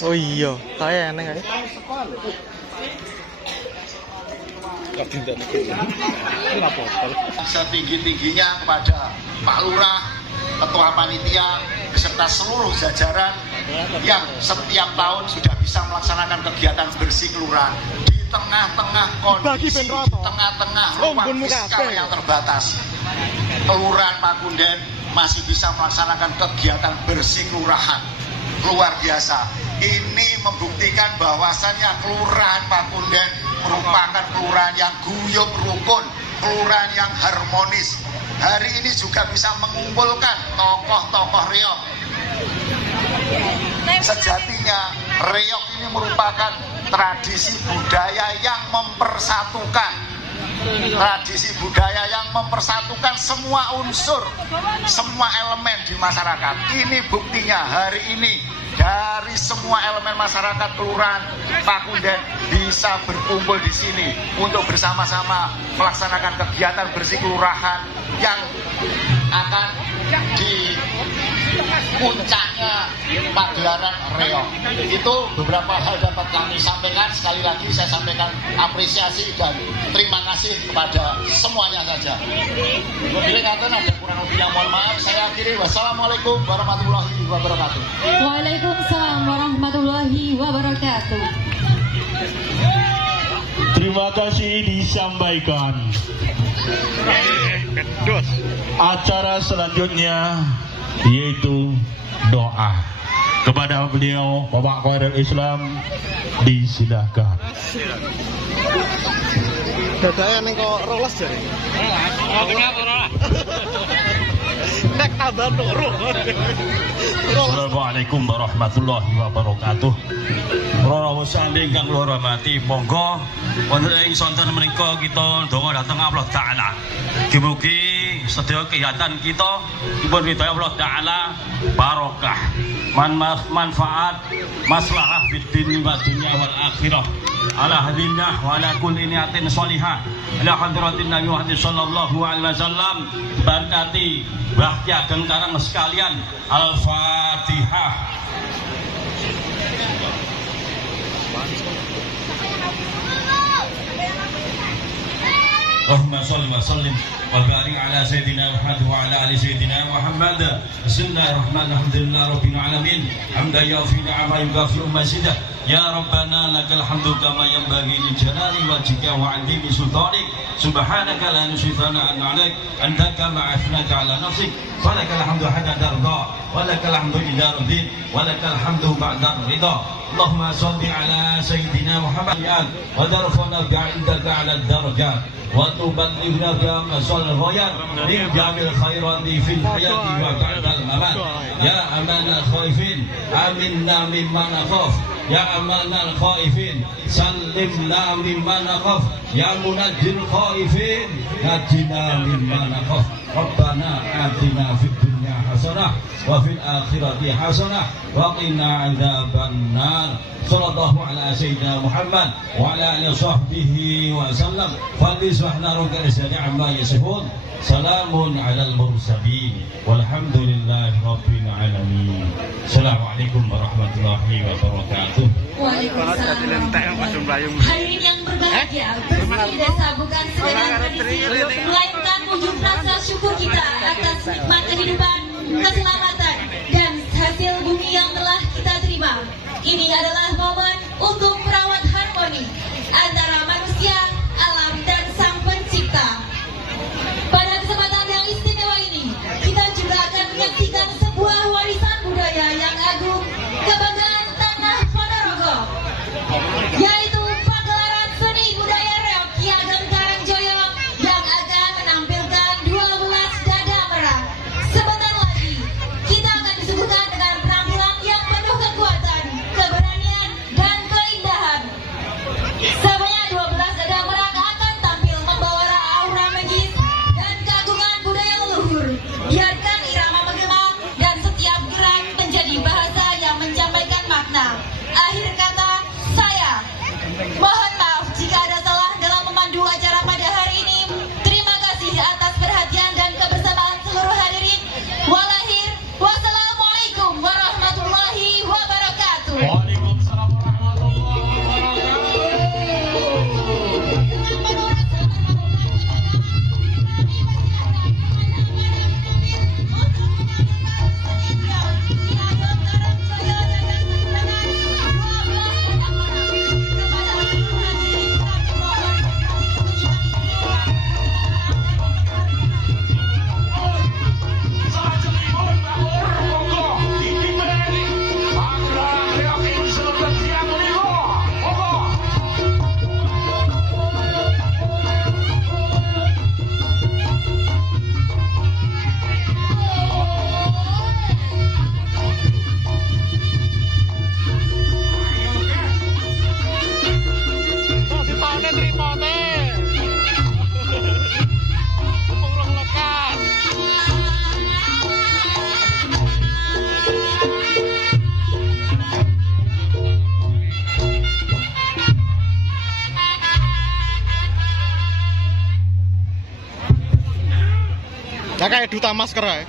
Oh iya, kayak aneh kayak. Setinggi-tingginya kepada Pak Lurah, Ketua Panitia, beserta seluruh jajaran yang setiap tahun sudah bisa melaksanakan kegiatan bersih kelurahan di tengah-tengah kondisi, di tengah-tengah ruang fiskal yang terbatas. Kelurahan Pakunden masih bisa melaksanakan kegiatan bersih kelurahan. Luar biasa. Ini membuktikan bahwasannya Kelurahan Pakunden merupakan kelurahan yang guyup rukun, kelurahan yang harmonis. Hari ini juga bisa mengumpulkan tokoh-tokoh reok. Sejatinya reok ini merupakan tradisi budaya yang mempersatukan. Tradisi budaya yang mempersatukan semua unsur, semua elemen di masyarakat. Ini buktinya hari ini dari semua elemen masyarakat Kelurahan Pakunden bisa berkumpul di sini untuk bersama-sama melaksanakan kegiatan bersih kelurahan yang akan di puncaknya pagelaran reok. Itu beberapa hal dapat kami sampaikan. Sekali lagi saya sampaikan apresiasi dan terima kasih kepada semuanya saja. Bila katakan ada kurang lebih yang mohon maaf, saya akhiri. Wassalamualaikum warahmatullahi wabarakatuh. Waalaikumsalam warahmatullahi wabarakatuh. Terima kasih disampaikan. Acara selanjutnya yaitu doa kepada beliau Bapak Khairul Islam, disilahkan. Dadanya neng kok rolas jadi. Kenapa rolas? Nek tambah loro. Assalamualaikum warahmatullahi wabarakatuh. Ora sami ingkang kula hormati, monggo wonten ing sonten menika kita ndonga dhateng Allah Taala. Mugi-mugi sedaya kegiatan kita dipun ridhoi Allah Taala barokah, manfaat, maslahah fid din wa dunya wal akhirah. Ala hadinah wa ala kulli niyatin shalihah. Ala hadratin Nabi Muhammad sallallahu alaihi wasallam. Berkati bahagia dan karang sekalian. Al-Fatihah. Allahumma shalli wa sallim wa barik ala sayyidina Muhammad wa ala ali sayyidina Muhammad. Bismillahirrahmanirrahim. Alhamdulillah rabbil alamin. Hamdan yaghfiru ma yughfiru mazidah. Ya Rabbana lakal hamdu kama yanbaghi li jalali wajhika wa 'azimi sultanik. Subhanaka la nuhsi thana'an 'alaik anta kama athnaka 'ala nafsik. Falakal hamdu hatta tarda wa lakal hamdu idza radit wa lakal hamdu ba'da ridha. Allahumma shalli ala sayyidina Muhammad wa darfana bi'indaka 'ala ad-darajat wa tuballighna biha masal ghayat min jamil khairati fil hayati wa ba'dal mamat. Ya amanal khaifin aminna mimma nakhaf. Ya amanal khaifin sallimna mimma nakhaf. Ya munajjil khaifin najina mimma nakhaf. Rabbana atina fid dunya hasanah wa fil akhirati hasanah wa qina adzabannar. Sallallahu ala sayyidina Muhammad wa ala alihi sahbihi wa sallam. Falisbahna rabbana isri amma yasifun. Salamun alal mursalin walhamdulillahi rabbil alamin. Assalamualaikum warahmatullahi wabarakatuh. Waalaikumsalam. Hadirin yang berbahagia, bersih desa bukan sekedar tradisi, melainkan wujud rasa syukur kita atas nikmat kehidupan, keselamatan, dan hasil bumi yang telah kita terima. Ini adalah momen untuk merawat harmoni antara manusia, alam, dan sang pencipta. Pada kesempatan yang istimewa ini, kita juga akan menyaksikan sebuah warisan budaya yang agung, kebanggaan tanah Ponorogo, yaitu pagelaran seni budaya reok Ki Ageng Karangjoyo yang akan menampilkan 12 dada merah. Sebentar lagi, kita akan disuguhkan dengan penampilan yang penuh kekuatan, keberanian, dan keindahan. Lah kayak duta masker ae.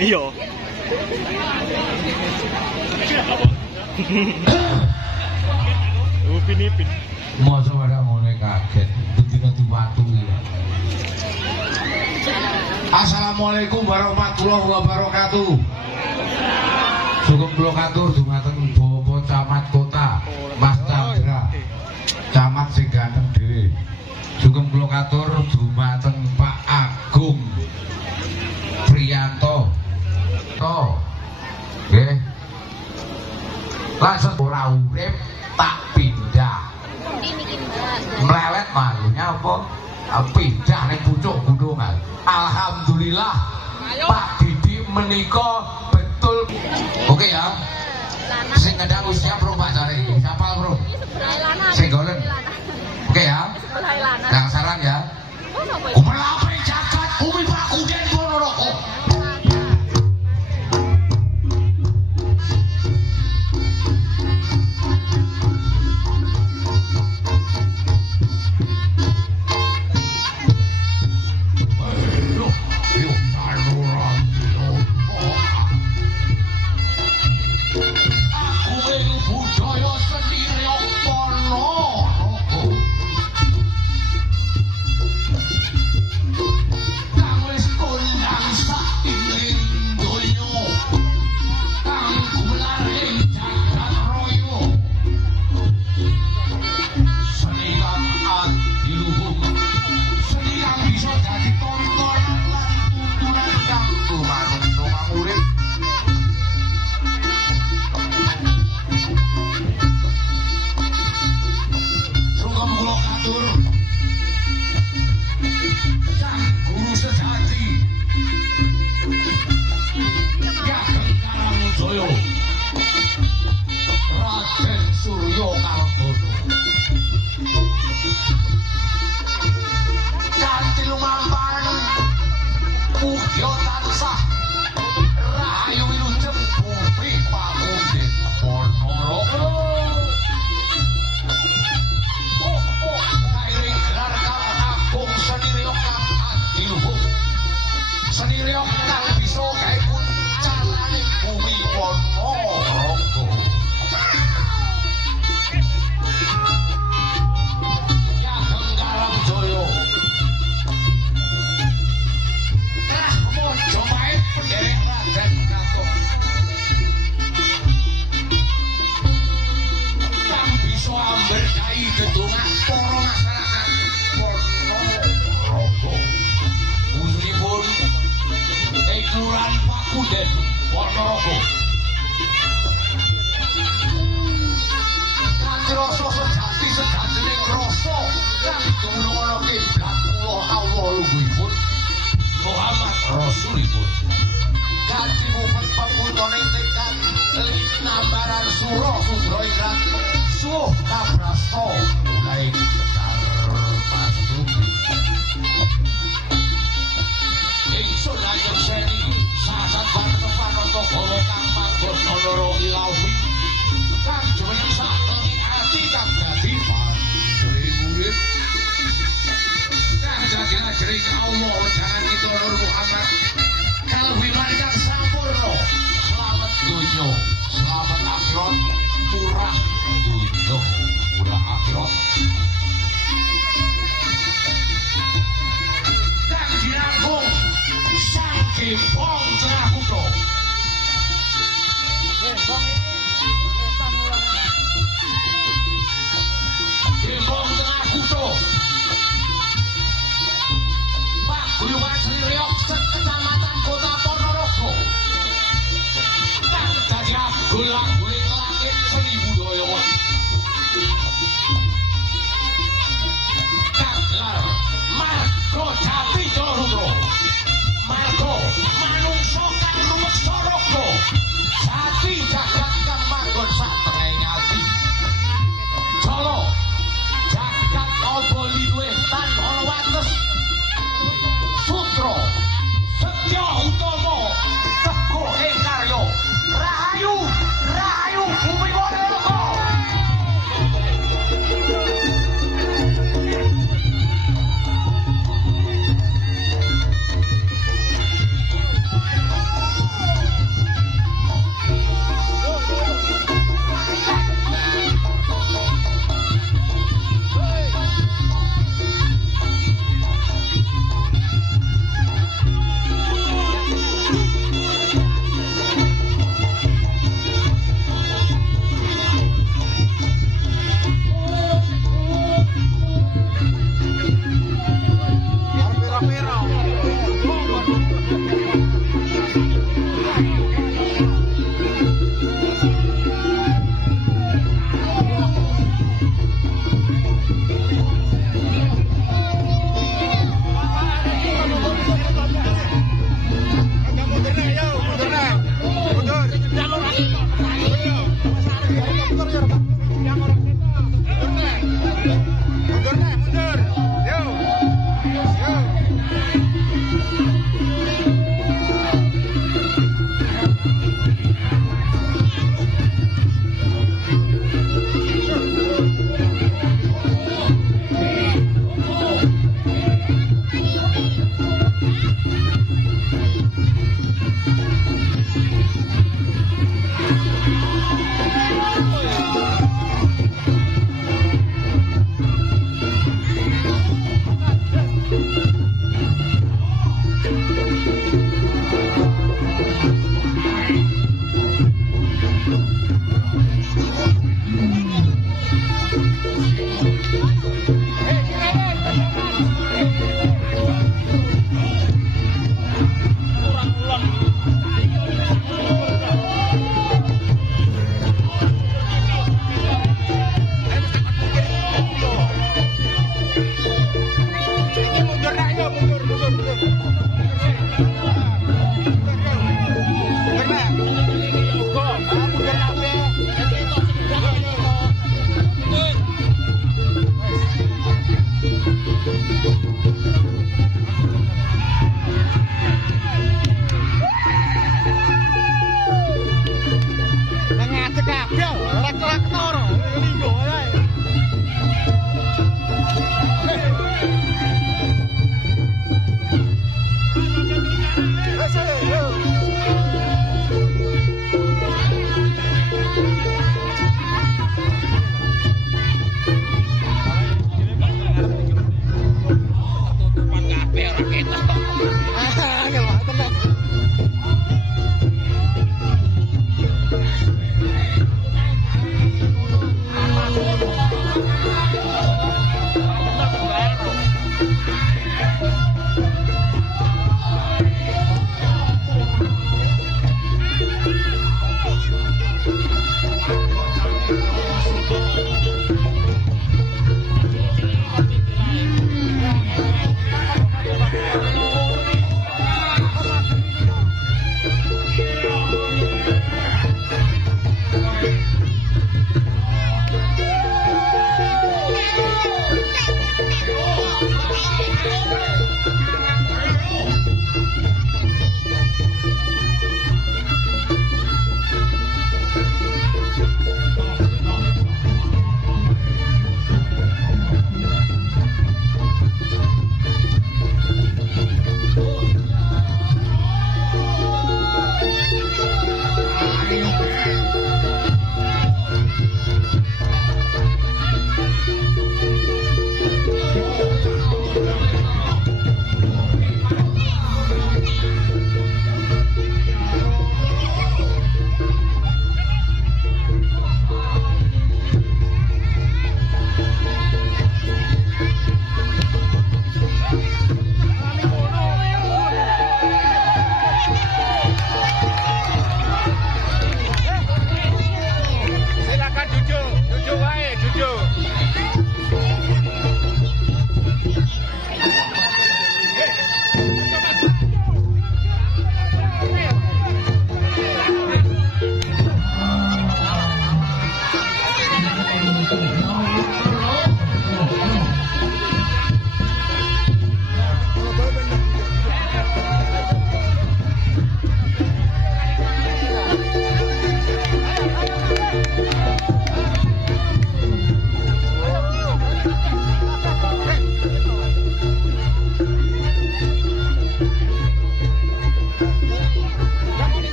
Iya. Upin-ipin. Masa ora ngene kaget, betina diwatu iki. Assalamualaikum warahmatullahi wabarakatuh. Sugeng kula katur dumateng Bapak Camat Kota, Mas Chandra. Camat sing ganteng dhewe. Sugeng kula katur dumateng Pak Agung Priyanto. Nggih. Langsung ora urip tak pindah. Mlewet malunya apa? Pindah ning pucuk gunungan. Alhamdulillah Pak Didi menika betul. Oke ya. Sing ngedang wis siap bro Pak Jare. Siapa bro? Sing golen. Oke ya. Yang saran ya. Kumelape jagat bumi Pakuden Ponorogo.